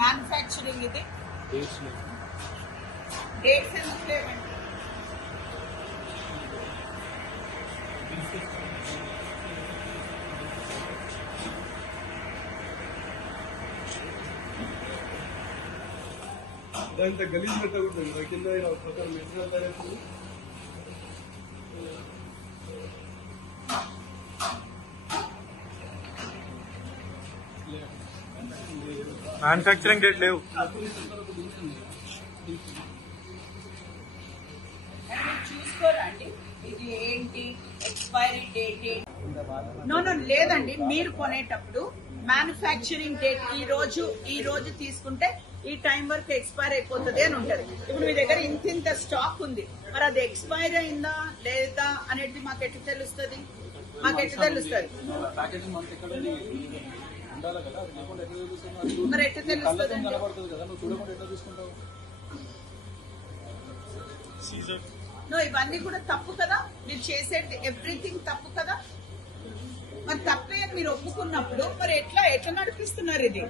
Manufacturing ఇది dates ఎందుకు లేవండి? దాంతో గలీజ్ పెట్టకూడదు కింద ప్రకారం మెటీరియల్ తయారు మ్యానుఫ్యాక్చరింగ్ డేట్ లేవు. చూసుకోరండి ఇది ఏంటి ఎక్స్పైరీ డేట్ ఏంటి? నో లేదండి. మీరు కొనేటప్పుడు మ్యానుఫ్యాక్చరింగ్ డేట్ ఈ రోజు తీసుకుంటే ఈ టైం వరకు ఎక్స్పైర్ అయిపోతుంది అని ఉంటది. ఇప్పుడు మీ దగ్గర ఇంత స్టాక్ ఉంది, మరి అది ఎక్స్పైర్ అయిందా లేదా అనేది మాకు ఎట్లా తెలుస్తుంది? మరి ఎట్లా తెలుస్తుంది? నో ఇవన్నీ కూడా తప్పు కదా, మీరు చేసేది ఎవ్రీథింగ్ తప్పు కదా. మరి తప్పే అని మీరు ఒప్పుకున్నప్పుడు మరి ఎట్లా నడిపిస్తున్నారు ఇది?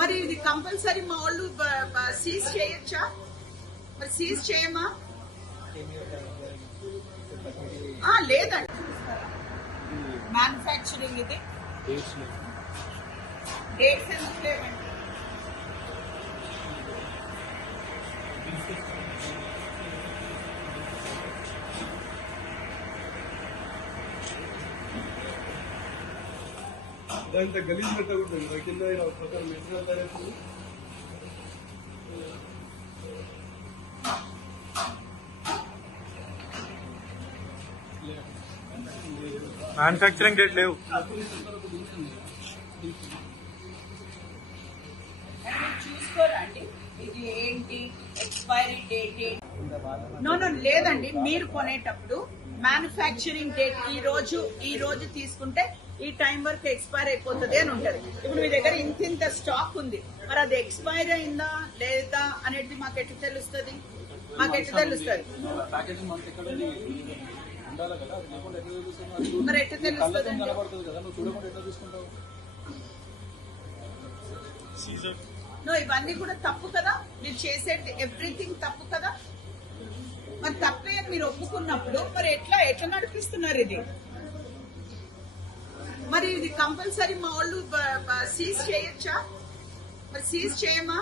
మరి ఇది కంపల్సరీ మా వాళ్ళు సీజ్ చేయొచ్చా? మరి సీజ్ చేయమా? లేదండి. మ్యానుఫ్యాక్చరింగ్ ఇది డేట్స్ ఎందుకు లేవండి? దాంతో గలీజ్ పెట్టకూడదు కింద ప్రకారం మెటీరియల్ తయారు మ్యానుఫ్యాక్చరింగ్ డేట్ లేవు. చూసుకోరండి ఇది ఏంటి ఎక్స్పైరీ డేట్ ఏంటి? నో లేదండి. మీరు కొనేటప్పుడు మ్యానుఫ్యాక్చరింగ్ డేట్ ఈ రోజు తీసుకుంటే ఈ టైం వరకు ఎక్స్పైర్ అయిపోతుంది అని ఉంటది. ఇప్పుడు మీ దగ్గర ఇంత స్టాక్ ఉంది, మరి అది ఎక్స్పైర్ అయిందా లేదా అనేది మాకు ఎట్లా తెలుస్తుంది? మరి ఎట్లా తెలుస్తుంది? నో ఇవన్నీ కూడా తప్పు కదా, మీరు చేసేది ఎవ్రీథింగ్ తప్పు కదా. మరి తప్పే అని మీరు ఒప్పుకున్నప్పుడు మరి ఎట్లా నడిపిస్తున్నారు ఇది? మరి ఇది కంపల్సరీ మా వాళ్ళు సీజ్ చేయొచ్చా? మరి సీజ్ చేయమా?